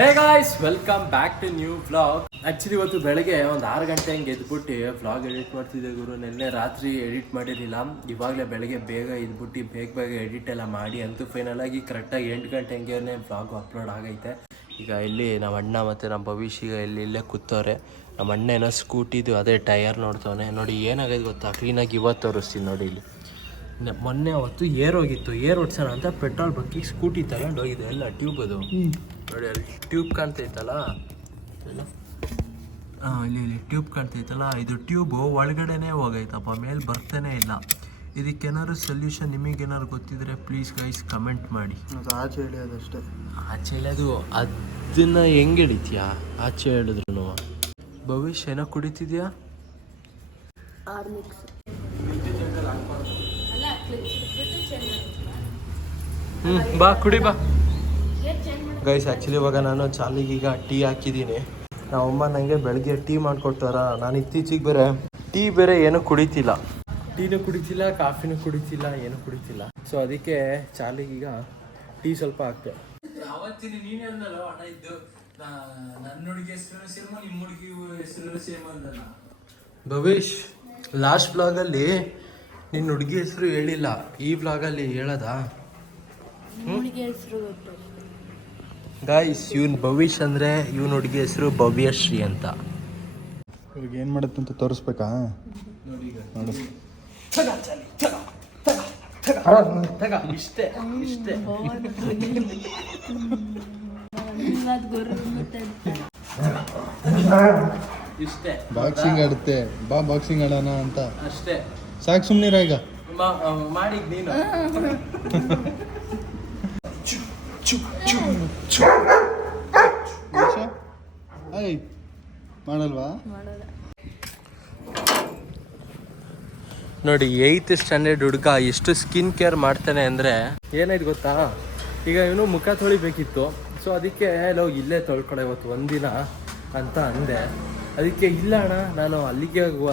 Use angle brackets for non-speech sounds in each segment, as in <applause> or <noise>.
Hey guys welcome back to new vlog actually ಇವತ್ತು ಬೆಳಗ್ಗೆ ಒಂದು ಆರು ಗಂಟೆ ಹಂಗೆ ಎದ್ಬಿಟ್ಟು ವ್ಲಾಗ್ ಎಡಿಟ್ ಮಾಡ್ತಿದ್ದೆ ಗುರು. ನಿನ್ನೆ ರಾತ್ರಿ ಎಡಿಟ್ ಮಾಡಿರಲಿಲ್ಲ. ಇವಾಗಲೇ ಬೆಳಗ್ಗೆ ಬೇಗ ಇದ್ಬಿಟ್ಟು ಬೇಗ ಬೇಗ ಎಡಿಟ್ ಎಲ್ಲ ಮಾಡಿ ಅಂತೂ ಫೈನಲ್ ಆಗಿ ಕರೆಕ್ಟಾಗಿ ಎಂಟು ಗಂಟೆ ಹಂಗೆ ವ್ಲಾಗು ಅಪ್ಲೋಡ್ ಆಗೈತೆ. ಈಗ ಇಲ್ಲಿ ನಮ್ಮ ಅಣ್ಣ ಮತ್ತು ನಮ್ಮ ಭವಿಷ್ಯ ಈಗ ಇಲ್ಲಿ ಇಲ್ಲೇ ಕೂತವ್ರೆ. ನಮ್ಮ ಅಣ್ಣ ಏನೋ ಸ್ಕೂಟಿದು ಅದೇ ಟೈರ್ ನೋಡ್ತವನೆ. ನೋಡಿ ಏನಾಗೈತೆ ಗೊತ್ತಾ? ಕ್ಲೀನಾಗಿ ಇವತ್ತು ತೋರಿಸ್ತೀನಿ ನೋಡಿ ಇಲ್ಲಿ. ಮೊನ್ನೆ ಅವತ್ತು ಏರ್ ಹೋಗಿತ್ತು. ಏರ್ ಹೊಡ್ಸೋಣ ಅಂತ ಪೆಟ್ರೋಲ್ ಬಕ್ಕಿ ಸ್ಕೂಟಿ ತಗೊಂಡು ಹೋಗಿದೆ ಎಲ್ಲ ಟ್ಯೂಬ್ ಅದು. ನೋಡಿ ಅಲ್ಲಿ ಟ್ಯೂಬ್ ಕಾಣ್ತೈತಲ್ಲ? ಹಾಂ ಇಲ್ಲಿ ಇಲ್ಲಿ ಟ್ಯೂಬ್ ಕಾಣ್ತೈತಲ್ಲ? ಇದು ಟ್ಯೂಬು ಒಳಗಡೆನೇ ಹೋಗೈತಪ್ಪ ಮೇಲೆ ಬರ್ತಾನೆ ಇಲ್ಲ. ಇದಕ್ಕೇನಾದ್ರು ಸೊಲ್ಯೂಷನ್ ನಿಮಗೇನಾದ್ರು ಗೊತ್ತಿದ್ರೆ ಪ್ಲೀಸ್ ಗೈಸ್ ಕಮೆಂಟ್ ಮಾಡಿ. ಅದು ಆಚೆ ಎಳೆಯೋದಷ್ಟೇ ಆಚೆ ಹೇಳೋದು ಅದನ್ನ ಹೆಂಗೆ ಹಿಡಿತೀಯಾ ಆಚೆ ಹೇಳಿದ್ರು ಭವಿಷ್ಯ ಏನೋ ಕುಡಿತಿದ್ಯಾ? ಹ್ಞೂ ಬಾ ಕುಡಿ ಬಾ. ಗೈಸ್ ಆ್ಯಕ್ಚುಲಿ ಇವಾಗ ನಾನು ಚಾಲಿಗೆ ಈಗ ಟೀ ಹಾಕಿದ್ದೀನಿ. ನಮ್ಮಮ್ಮ ನನಗೆ ಬೆಳಗ್ಗೆ ಟೀ ಮಾಡಿಕೊಡ್ತಾರ. ನಾನು ಇತ್ತೀಚೆಗೆ ಬೇರೆ ಟೀ ಬೇರೆ ಏನೂ ಕುಡಿತಿಲ್ಲ. ಟೀನೂ ಕುಡಿತಿಲ್ಲ ಕಾಫಿನೂ ಕುಡಿತಿಲ್ಲ ಏನು ಕುಡಿತಿಲ್ಲ. ಸೊ ಅದಕ್ಕೆ ಚಾಲಿಗೀಗ ಟೀ ಸ್ವಲ್ಪ ಹಾಕ್ತೆ ಅವತ್ತಿನ ನೀನೇ ಅಂದಲ್ಲ ಅಣ್ಣ ಇದ್ದು ನನ್ನ ಹುಡುಗಿ ಹೆಸರು ಸೇಮ್ ನಿಮ್ಮ ಹುಡುಗಿ ಹೆಸರು ಸೇಮ್ ಅಂದಲ್ಲ. ಭವೇಶ್ ಲಾಸ್ಟ್ ಬ್ಲಾಗಲ್ಲಿ ನಿನ್ನ ಹುಡುಗಿ ಹೆಸರು ಹೇಳಿಲ್ಲ. ಈ ಬ್ಲಾಗಲ್ಲಿ ಹೇಳದಾ? ಗಾಯ್ಸ್ ಇವನ್ ಭವಿಷ್ ಅಂದ್ರೆ ಇವನ್ ಹುಡುಗಿ ಹೆಸರು ಭವ್ಯಶ್ರೀ ಅಂತ. ಇವಾಗ ಏನು ಮಾಡುತ್ತೆ ಅಂತ ತೋರಿಸ್ಬೇಕಾ? ನೋಡು. ಇಷ್ಟೇ ಇಷ್ಟೇ ಇಷ್ಟೇ ಬಾಕ್ಸಿಂಗ್ ಆಡುತ್ತೆ. ಬಾ ಬಾಕ್ಸಿಂಗ್ ಆಡೋಣ ಅಂತ. ಅಷ್ಟೇ. ಸಾಕು ಸುಮ್ಮನಿರ ಈಗ. ಮಾಡಿ ನೀನು. <laughs> ಐ ಮಾಡಲ್ವಾ? ನೋಡಿ ಏಯ್ತ್ ಸ್ಟ್ಯಾಂಡರ್ಡ್ ಹುಡುಗ ಎಷ್ಟು ಸ್ಕಿನ್ ಕೇರ್ ಮಾಡ್ತಾನೆ ಅಂದರೆ ಏನಾಯ್ತು ಗೊತ್ತಾ? ಈಗ ಇವನು ಮುಖ ತೊಳಿಬೇಕಿತ್ತು. ಸೊ ಅದಕ್ಕೆ ಲೋ ಇಲ್ಲೇ ತೊಳ್ಕೊಳ ಇವತ್ತು ಒಂದಿನ ಅಂತ ಅಂದೆ. ಅದಕ್ಕೆ ಇಲ್ಲ ಅಣ್ಣ ನಾನು ಅಲ್ಲಿಗೆ ಹೋಗುವ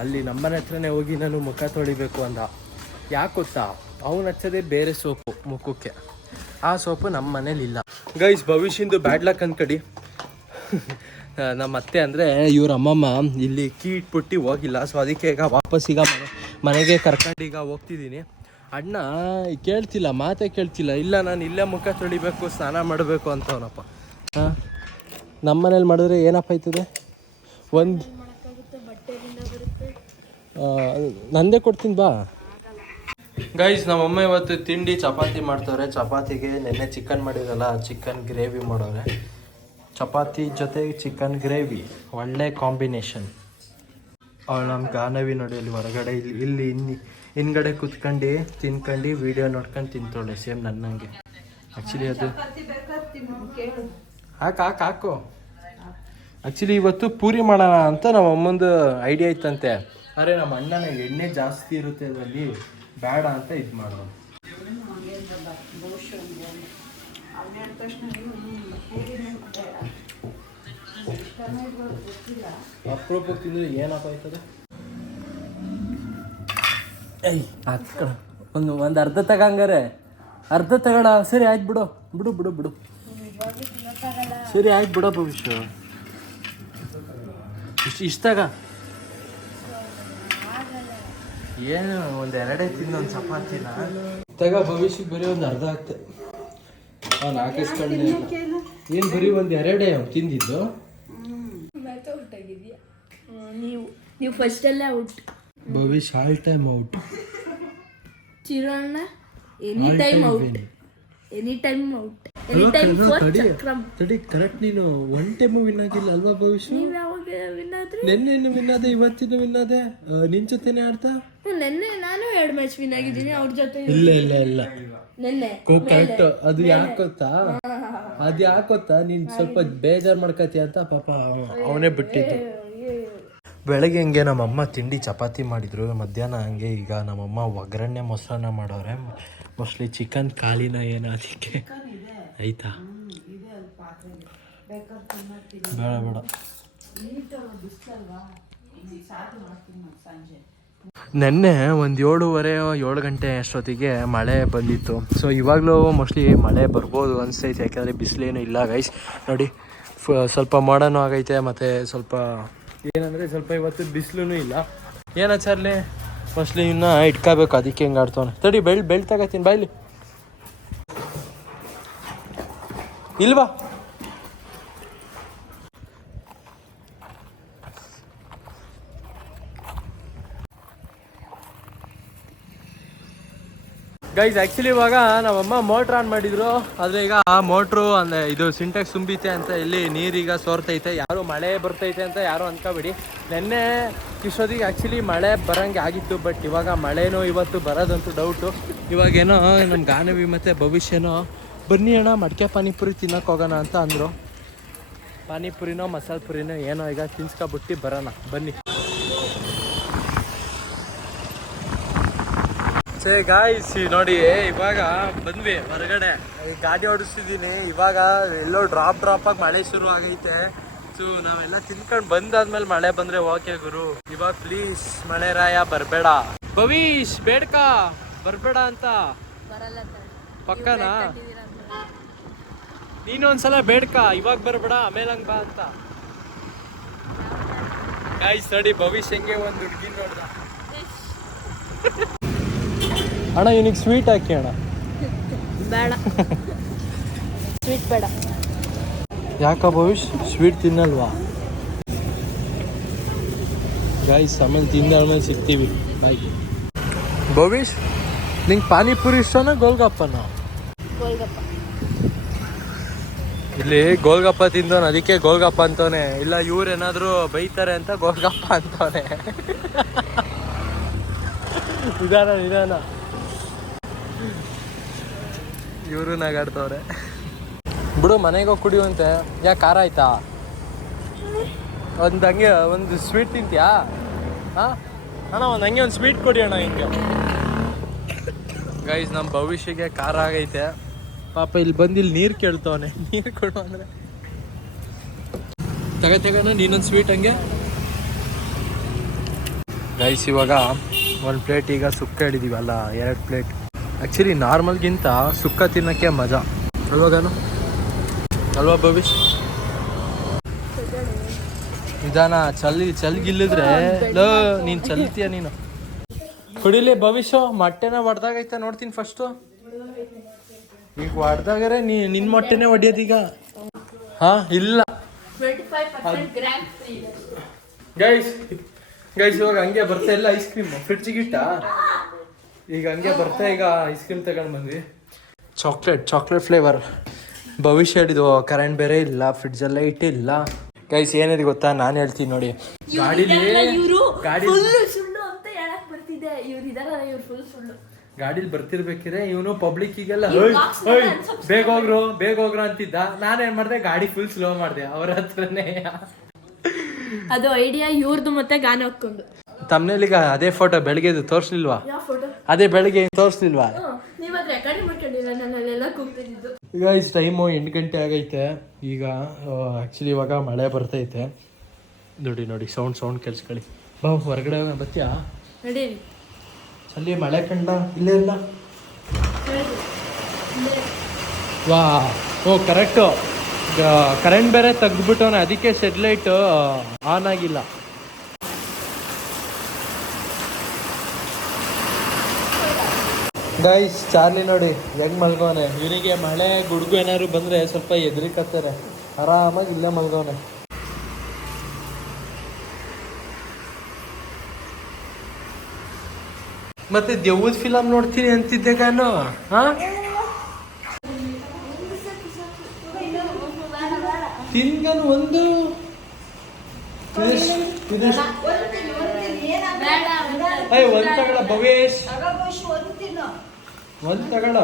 ಅಲ್ಲಿ ನಮ್ಮನೆ ಹತ್ರನೇ ಹೋಗಿ ನಾನು ಮುಖ ತೊಳಿಬೇಕು ಅಂದ. ಯಾಕೆ ಗೊತ್ತಾ? ಅವನು ಹಚ್ಚೋದೇ ಬೇರೆ ಸೋಪು ಮುಖಕ್ಕೆ. ಆ ಸೋಪು ನಮ್ಮ ಮನೇಲಿಲ್ಲ ಗೈಸ್ ಭವಿಷ್ಯಂದು ಬ್ಯಾಡ್ ಲಕ್ ಅನ್ಕಡಿ. ಆ, ನಮ್ಮ ಅತ್ತೆ ಅಂದರೆ ಇವ್ರ ಅಮ್ಮಮ್ಮ ಇಲ್ಲಿ ಕೀ ಇಟ್ಬಿಟ್ಟು ಹೋಗಿಲ್ಲ. ಸೊ ಅದಕ್ಕೆ ಈಗ ವಾಪಸ್ ಈಗ ಮನೆ ಮನೆಗೆ ಕರ್ಕೊಂಡು ಈಗ ಹೋಗ್ತಿದ್ದೀನಿ. ಅಣ್ಣ ಕೇಳ್ತಿಲ್ಲ ಮಾತೇ ಕೇಳ್ತಿಲ್ಲ. ಇಲ್ಲ ನಾನು ಇಲ್ಲೇ ಮುಖ ತೊಳಿಬೇಕು ಸ್ನಾನ ಮಾಡಬೇಕು ಅಂತವನಪ್ಪ ಹಾಂ ನಮ್ಮ ಮನೇಲಿ ಮಾಡಿದ್ರೆ ಏನಪ್ಪ ಆಯ್ತದೆ? ಒಂದು ನಂದೇ ಕೊಡ್ತೀನಿ ಬಾ. ಗೈಸ್ ನಮ್ಮಮ್ಮ ಇವತ್ತು ತಿಂಡಿ ಚಪಾತಿ ಮಾಡ್ತವ್ರೆ. ಚಪಾತಿಗೆ ನೆನ್ನೆ ಚಿಕನ್ ಮಾಡಿದ್ರಲ್ಲ ಚಿಕನ್ ಗ್ರೇವಿ ಮಾಡೋರೆ. ಚಪಾತಿ ಜೊತೆ ಚಿಕನ್ ಗ್ರೇವಿ ಒಳ್ಳೆ ಕಾಂಬಿನೇಷನ್ ಅವಳು ನಮ್ಮ ಗಾನವಿ ನೋಡಿ, ಇಲ್ಲಿ ಹೊರಗಡೆ, ಇಲ್ಲಿ ಇಲ್ಲಿ ಇನ್ನಿ ಹಿಂದ್ಗಡೆ ಕುತ್ಕೊಂಡು, ತಿನ್ಕೊಂಡು ವಿಡಿಯೋ ನೋಡ್ಕೊಂಡು ತಿಂತೋಳೆ ಸೇಮ್ ನನ್ನಂಗೆ. ಆ್ಯಕ್ಚುಲಿ ಅದು ಹಾಕು ಹಾಕು ಹಾಕು. ಆ್ಯಕ್ಚುಲಿ ಇವತ್ತು ಪೂರಿ ಮಾಡೋಣ ಅಂತ ನಮ್ಮ ಅಮ್ಮಂದು ಐಡಿಯಾ ಇತ್ತಂತೆ. ಅರೆ ನಮ್ಮ ಅಣ್ಣನ ಎಣ್ಣೆ ಜಾಸ್ತಿ ಇರುತ್ತೆ ಅದರಲ್ಲಿ ಬೇಡ ಅಂತ ಇದು ಮಾಡೋದು ಅಪ್ರೂಪಕ್ಕೆ ತಿಂದ್ರೆ ಏನಪ್ಪ ಆಯ್ತದೆ ಐ ಅಕ್ಕ ಒಂದು ಒಂದು ಅರ್ಧ ತಗಂಗಾರೆ ಅರ್ಧ ತಗೋಣ. ಸರಿ ಆಯ್ತು ಬಿಡು. ಬಿಡು ಬಿಡು ಬಿಡು. ಸರಿ ಆಯ್ತು ಬಿಡೋ ಭವಿಷ್ಯ. ಇಷ್ಟು ಇಷ್ಟಾಗ ಏನು ಒಂದು ಎರಡೇ ತಿಂದು ಒಂದು ಚಪಾತಿನ? ತಗ ಭವಿಷ್ಯಕ್ಕೆ ಬರೀ ಒಂದು ಅರ್ಧ ಆಗ್ತೆ ಅವ್ನು ಹಾಕಿಸ್ಕೊಂಡೆ ಏನು ಬರೀ ಒಂದು ಎರಡೇ ಅವ್ನು ತಿಂದಿದ್ದು? ನೀವು ನೀವು ಫಸ್ಟಲ್ಲೇ out Bhavishya all time out ಚಿರಣ್ಣ any time out any time out any time four ಚಕ್ರಮ್ ತಡಿ ಕರೆಕ್ಟ್ ನೀನು ಒನ್ ಟೈಮ್ ವಿನ್ ಆಗಿಲ್ಲ ಅಲ್ವಾ ಭವಿಷ್ಯ? ನೀವು ಯಾವಾಗ ವಿನ್ ಆದ್ರಿ? ನಿನ್ನೆ ವಿನ್ ಆದೆ ಇವತ್ತಿನ ವಿನ್ ಆದೆ. ನಿನ್ ಜೊತೆನೆ ಆಡ್ತಾ? ನೆನ್ನೆ ನಾನು ಎರಡು ಮ್ಯಾಚ್ ವಿನ್ ಆಗಿದ್ದೀನಿ ಅವ್ರ ಜೊತೆ ಇಲ್ಲ ಇಲ್ಲ ಇಲ್ಲ. ನೆನ್ನೆ ಕರೆಕ್ಟ್ ಅದು ಯಾಕೆ ಗೊತ್ತಾ? ಅದು ಯಾಕೆ ಗೊತ್ತಾ? ನೀನು ಸ್ವಲ್ಪ ಬೇಜಾರು ಮಾಡ್ಕತಿ ಅಂತ ಪಾಪ ಅವನೇ ಬಿಟ್ಟಿದ್ದು. ಬೆಳಗ್ಗೆ ಹಂಗೆ ನಮ್ಮಮ್ಮ ತಿಂಡಿ ಚಪಾತಿ ಮಾಡಿದ್ರು. ಮಧ್ಯಾಹ್ನ ಹಂಗೆ ಈಗ ನಮ್ಮಮ್ಮ ಒಗ್ಗರಣೆ ಮೊಸರನ್ನ ಮಾಡೋರೆ. ಮೋಸ್ಟ್ಲಿ ಚಿಕನ್ ಕಾಲಿನ ಏನೋ ಅದಕ್ಕೆ. ಆಯ್ತಾ? ಬೇಡ ಬೇಡ. ನೆನ್ನೆ ಒಂದು ಏಳುವರೆ, ಏಳು ಗಂಟೆ ಅಷ್ಟೊತ್ತಿಗೆ ಮಳೆ ಬಂದಿತ್ತು. ಸೊ ಇವಾಗಲೂ ಮೋಸ್ಟ್ಲಿ ಮಳೆ ಬರ್ಬೋದು ಅನಿಸ್ತೈತೆ ಯಾಕೆಂದರೆ ಬಿಸಿಲೇನು ಇಲ್ಲ ಗೈಸ್ ನೋಡಿ, ಫ, ಸ್ವಲ್ಪ ಮಾಡನೂ ಆಗೈತೆ, ಮತ್ತು ಸ್ವಲ್ಪ ಏನಂದರೆ ಸ್ವಲ್ಪ ಇವತ್ತು ಬಿಸಿಲೂ ಇಲ್ಲ. ಏನು ಚಾರ್ಲಿ ಮೋಸ್ಟ್ಲಿ ಇನ್ನು ಇಟ್ಕೋಬೇಕು, ಅದಕ್ಕೆ ಹೆಂಗೆ ಆಡ್ತಾನೆ ತಡಿ, ಬೆಳ್ ಬೆಳ್ ತಗೋತೀನಿ ಬಾಯ್ಲಿ ಇಲ್ವಾ? ಗೈಸ್ ಆ್ಯಕ್ಚುಲಿ ಇವಾಗ ನಮ್ಮಮ್ಮ ಮೋಟ್ರ್ ಆನ್ ಮಾಡಿದ್ರು. ಆದರೆ ಈಗ ಆ ಮೋಟ್ರು ಅಂದರೆ ಇದು ಸಿಂಟೆಕ್ಸ್ ತುಂಬಿತೆ ಅಂತ ಇಲ್ಲಿ ನೀರೀಗ ಸೋರ್ತೈತೆ. ಯಾರು ಮಳೆ ಬರ್ತೈತೆ ಅಂತ ಯಾರು ಅನ್ಕೋಬೇಡಿ. ನೆನ್ನೆ ಇಷ್ಟೊತ್ತಿಗೆ ಆ್ಯಕ್ಚುಲಿ ಮಳೆ ಬರೋಂಗೆ ಆಗಿತ್ತು ಬಟ್ ಇವಾಗ ಮಳೆನೋ ಇವತ್ತು ಬರೋದಂತೂ ಡೌಟು ಇವಾಗೇನೋ ನಮ್ಮ ಗಾನವಿ ಮತ್ತು ಭವಿಷ್ಯನೋ, ಬನ್ನಿ ಅಣ್ಣ, ಮಡಿಕೆ ಪಾನಿಪುರಿ ತಿನ್ನಕ್ಕೆ ಹೋಗೋಣ ಅಂತ ಅಂದರು. ಪಾನಿಪುರಿನೋ ಮಸಾಲೆ ಪುರಿನೋ ಏನೋ ಈಗ ತಿನ್ಸ್ಕೊಬಿಟ್ಟು ಬರೋಣ. ಬನ್ನಿ. ಸೇ ಗಾಯ್ಸ್ ನೋಡಿ ಇವಾಗ ಬಂದ್ವಿ ಹೊರಗಡೆ. ಗಾಡಿ ಓಡಿಸ್ತಿದ್ದೀನಿ ಇವಾಗ ಎಲ್ಲೋ ಡ್ರಾಪ್ ಡ್ರಾಪ್ ಆಗಿ ಮಳೆ ಶುರು ಆಗೈತೆ. ಸೊ ನಾವೆಲ್ಲ ತಿನ್ಕೊಂಡು ಬಂದಾದ್ಮೇಲೆ ಮಳೆ ಬಂದ್ರೆ ಓಕೆ ಗುರು. ಇವಾಗ ಪ್ಲೀಸ್ ಮಳೆ ರಾಯ ಬರಬೇಡ. ಭವೀಶ್ ಬೇಡ್ಕ ಬರಬೇಡ ಅಂತ. ಪಕ್ಕನಾ? ನೀನು ಒಂದ್ಸಲ ಬೇಡ್ಕ ಇವಾಗ ಬರಬೇಡ ಆಮೇಲೆ ಹಂಗ್ ಬಾ ಅಂತ. ಗಾಯ್ಸ್ ನೋಡಿ ಭವಿಷ್ಯ ಹೆಂಗೆ ಒಂದು ಹುಡುಗಿ ನೋಡ್ದ. ಅಣ್ಣ ಇವನಿಗೆ ಸ್ವೀಟ್ ಹಾಕಿ ಅಣ್ಣ. ಬೇಡ. ಸ್ವೀಟ್ ಬೇಡ. ಯಾಕ ಭವಿಷ್ ಸ್ವೀಟ್ ತಿನ್ನಲ್ವಾ? ಗಾಯ್ಸ್ ಆಮೇಲೆ ತಿಂದಾದ್ಮೇಲೆ ಸಿಗ್ತೀವಿ. ಬಾಯ್ ಭವಿಷ್ ನಿಂಗೆ ಪಾನಿಪುರಿ ಇಷ್ಟನಾ ಗೋಲ್ಗಪ್ಪನ? ಗೋಲ್ಗಪ್ಪ. ಇಲ್ಲಿ ಗೋಲ್ಗಪ್ಪ ತಿಂದವನು ಅದಕ್ಕೆ ಗೋಲ್ಗಪ್ಪ ಅಂತವನೆ. ಇಲ್ಲ ಇವ್ರೇನಾದ್ರು ಬೈತಾರೆ ಅಂತ ಗೋಲ್ಗಪ್ಪ ಅಂತವನೆ. <laughs> ನಿಧಾನ ನಿಧಾನ. ಇವರು ನಗಾಡ್ತವ್ರೆ. ಬಿಡು, ಮನೆಗೆ ಹೋಗಿ ಕುಡಿಯುವಂತೆ. ಯಾಕೆ ಖಾರ ಆಯ್ತಾ? ಒಂದು ಹಂಗೆ, ಒಂದು ಸ್ವೀಟ್ ತಿಂತ್ಯಾ? ಹಾ? ಅಣ್ಣ, ಒಂದು ಹಂಗೆ ಒಂದು ಸ್ವೀಟ್ ಕೊಡಿ ಅಣ್ಣ ಹಿಂಗೆ. ಗೈಸ್ ನಮ್ಮ ಭವಿಷ್ಯಕ್ಕೆ ಖಾರ ಆಗೈತೆ. ಪಾಪ ಇಲ್ಲಿ ಬಂದು ಇಲ್ಲಿ ನೀರು ಕೇಳ್ತವನೆ. ನೀರು ಕೊಡು ಅಂದರೆ. ತಗ ತಗೋಣ ನೀನೊಂದು ಸ್ವೀಟ್ ಹಂಗೆ. ಗೈಸ್ ಇವಾಗ ಒಂದು ಪ್ಲೇಟ್ ಈಗ ಸುಕ್ಕ ಹಿಡಿದೀವಲ್ಲ, ಎರಡು ಪ್ಲೇಟ್ ಆ್ಯಕ್ಚುಲಿ ನಾರ್ಮಲ್ಗಿಂತ ಸುಕ್ಕ ತಿನ್ನೋಕ್ಕೆ ಮಜಾ. ಅಲ್ವಾ ಗಾನು? ಅಲ್ವಾ ಭವಿಷ್ ನಿಧಾನ ಚಲ್ಲಿ ಚಲ್ಗಿಲ್ಲಿದ್ರೆ ಲೋ ನೀನು ಚಲ್ತೀಯ ನೀನು. ಕುಡಿಲಿ ಭವಿಷ್ಯ ಮೊಟ್ಟೆನ ಹೊಡೆದಾಗೈತೆ ನೋಡ್ತೀನಿ ಫಸ್ಟು ಈಗ ಹೊಡ್ದಾಗರೆ ನೀ ನಿನ್ನ ಮೊಟ್ಟೆನೇ ಹೊಡಿಯೋದೀಗ ಹಾ ಇಲ್ಲ. ಗೈಸ್ ಗೈಸ್ ಇವಾಗ ಹಂಗೆ ಬರ್ತಾ ಇಲ್ಲ ಐಸ್ ಕ್ರೀಮ್ ಫ್ರಿಡ್ಜ್ ಇಟ್ಟ ಈಗ ಹಂಗೆ ಬರ್ತಾ ಈಗ ಐಸ್ ಕ್ರೀಮ್ ತಗೊಂಡು ಬಂದ್ವಿ. ಚಾಕ್ಲೇಟ್ ಚಾಕ್ಲೇಟ್ ಫ್ಲೇವರ್ ಭವಿಷ್ಯ ಇದು ಕರೆಂಟ್ ಬೇರೆ ಇಲ್ಲ ಫ್ರಿಡ್ಜಲ್ಲೇ ಇಟ್ಟಿಲ್ಲ. ಗೈಸ್ ಏನಿದೆ ಗೊತ್ತಾ? ನಾನು ಹೇಳ್ತೀನಿ ನೋಡಿ. ಗಾಡಿಲಿ ಇವರು ಗಾಡಿ ಫುಲ್ ಸುಳ್ಳು ಅಂತ ಹೇಳಕ್ ಬರ್ತಿದೆ ಇವ್ರು ಇದಾರಲ್ಲ ಇವ್ರು ಫುಲ್ ಸುಳ್ಳು. ಗಾಡೀಲಿ ಬರ್ತಿರ್ಬೇಕಿದ್ರೆ ಇವನು ಪಬ್ಲಿಕ್ಕಿಗೆಲ್ಲ ಹೋಯ್ unsubscribe ಬೇಗ ಹೋಗ್ರು ಬೇಗ ಹೋಗ್ರು ಅಂತಿದ್ದ. ನಾನೇನ್ ಮಾಡಿದೆ? ಗಾಡಿ ಫುಲ್ ಸ್ಲೋ ಮಾಡಿದೆ. ಅವ್ರ ಹತ್ರನೇ. ಅದು ಐಡಿಯಾ ಇವ್ರದ್ದು ಮತ್ತೆ ಗಾನ ಹಾಕೊಂಡು ತಮ್ಮನೇಲಿಗ ಅದೇ ಫೋಟೋ ಬೆಳಗ್ಗೆದು ತೋರಿಸ್ಲಿಲ್ವಾ? ಫೋಟೋ ಅದೇ ಬೆಳಗ್ಗೆ ತೋರಿಸ್ಲಿಲ್ವಾ ಈಗ ಇಸ್ ಟೈಮು ಎಂಟು ಗಂಟೆ ಆಗೈತೆ. ಈಗ ಆ್ಯಕ್ಚುಲಿ ಇವಾಗ ಮಳೆ ಬರ್ತೈತೆ. ನೋಡಿ ನೋಡಿ ಸೌಂಡ್ ಸೌಂಡ್ ಕೆಲ್ಸ್ಕೊಳ್ಳಿ ಬಾ ಹೊರಗಡೆ ಬತ್ತೀಯಾ? ಅಲ್ಲಿ ಮಳೆ ಕಂಡ? ಇಲ್ಲೇ ಇಲ್ಲ? ವಾ ಓ ಕರೆಕ್ಟು ಕರೆಂಟ್ ಬೇರೆ ತೆಗ್ದ್ಬಿಟ್ಟವನ ಅದಕ್ಕೆ ಸೆಟ್ಲೈಟ್ ಆನ್ ಆಗಿಲ್ಲ. ಗೈಸ್ ಚಾರ್ಲಿ ನೋಡಿ ಹೆಂಗೆ ಮಲ್ಗೋನೆ? ಇವನಿಗೆ ಮಳೆ ಗುಡುಗು ಏನಾದ್ರು ಬಂದ್ರೆ ಸ್ವಲ್ಪ ಎದ್ರಿಕತ್ತಾರೆ. ಆರಾಮಾಗಿ ಇಲ್ಲೇ ಮಲ್ಗೋನೆ. ಮತ್ತೆ ದೆವ್ವದ ಫಿಲಮ್ ನೋಡ್ತೀನಿ ಅಂತಿದ್ದೆ ನಾನು ಹಾ? ತಿನ್ಗನ್ ಒಂದು. ಇದೆಷ್ಟ್- ಒಂದು ಏಯ್, ಒಂದ್ ತಗೊಳ ಭವೇಶ್. ಒಂದ್ ತಗೊಳ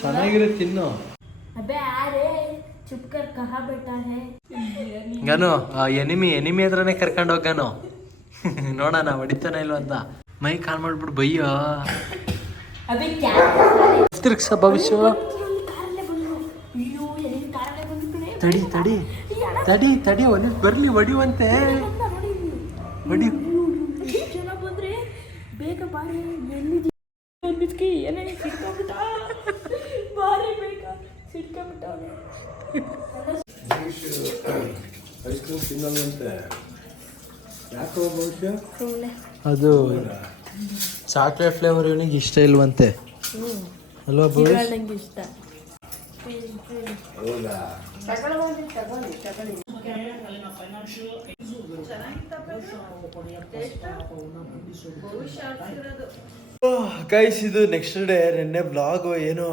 ಚೆನ್ನಾಗಿರೋ ತಿನ್ನು. ಗನು ಎನಿಮಿ ಎನಿಮಿ ಹತ್ರನೇ ಕರ್ಕೊಂಡು ಹೋಗನು ನೋಡೋಣ ಹೊಡಿತಾನ ಇಲ್ವ ಅಂತ. ಮೈ ಕಾಲ್ ಮಾಡ್ಬಿಟ್ಟು ಬೈಯೋ. ತಿರ್ಗ್ಸ ಭವಿಷ್ಯ. ತಡಿ ತಡಿ. ತಡಿ ತಡಿ ಒಂದ್ ಬರ್ಲಿ ಹೊಡಿಯುವಂತೆ ಹೊಡಿ ಏನೇ ಬೇಕ ಯಾಕೋ ಅದು ಚಾಕ್ಲೇಟ್ ಫ್ಲೇವರ್ ಇವನಿಗೆ ಇಷ್ಟ ಇಲ್ವಂತೆ. ಅಲ್ವಾ ಇಷ್ಟ. ಗೈಸ್ ಇದು ನೆಕ್ಸ್ಟ್ ಡೇ ನಿನ್ನೆ ಬ್ಲಾಗು ಏನು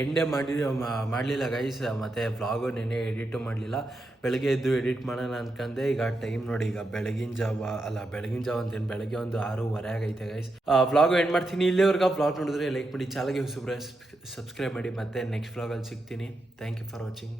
ಎಂಡೇ ಮಾಡಿ ಮಾಡಲಿಲ್ಲ ಗೈಸ್ ಮತ್ತೆ ಬ್ಲಾಗು ನಿನ್ನೆ ಎಡಿಟು ಮಾಡಲಿಲ್ಲ. ಬೆಳಗ್ಗೆ ಎದ್ದು ಎಡಿಟ್ ಮಾಡೋಣ ಅನ್ಕಂದೆ, ಈಗ ಟೈಮ್ ನೋಡಿ, ಈಗ ಬೆಳಗಿನ ಜಾವ, ಅಲ್ಲ, ಬೆಳಗಿನ ಜಾವ ಅಂತೇನು ಬೆಳಗ್ಗೆ ಒಂದು ಆರೂವರೆ ಆಗೈತೆ ಗೈಸ್ ಬ್ಲಾಗು ಎಂಡ್ ಮಾಡ್ತೀನಿ, ಇಲ್ಲಿವರೆಗೆ ಬ್ಲಾಗ್ ನೋಡಿದ್ರೆ ಲೈಕ್ ಮಾಡಿ ಚಾಲಾಗಿ ಹೊಸಬ್ರೆ ಸಬ್ಸ್ಕ್ರೈಬ್ ಮಾಡಿ, ಮತ್ತೆ ನೆಕ್ಸ್ಟ್ ಬ್ಲಾಗಲ್ಲಿ ಸಿಗ್ತೀನಿ. Thank you for watching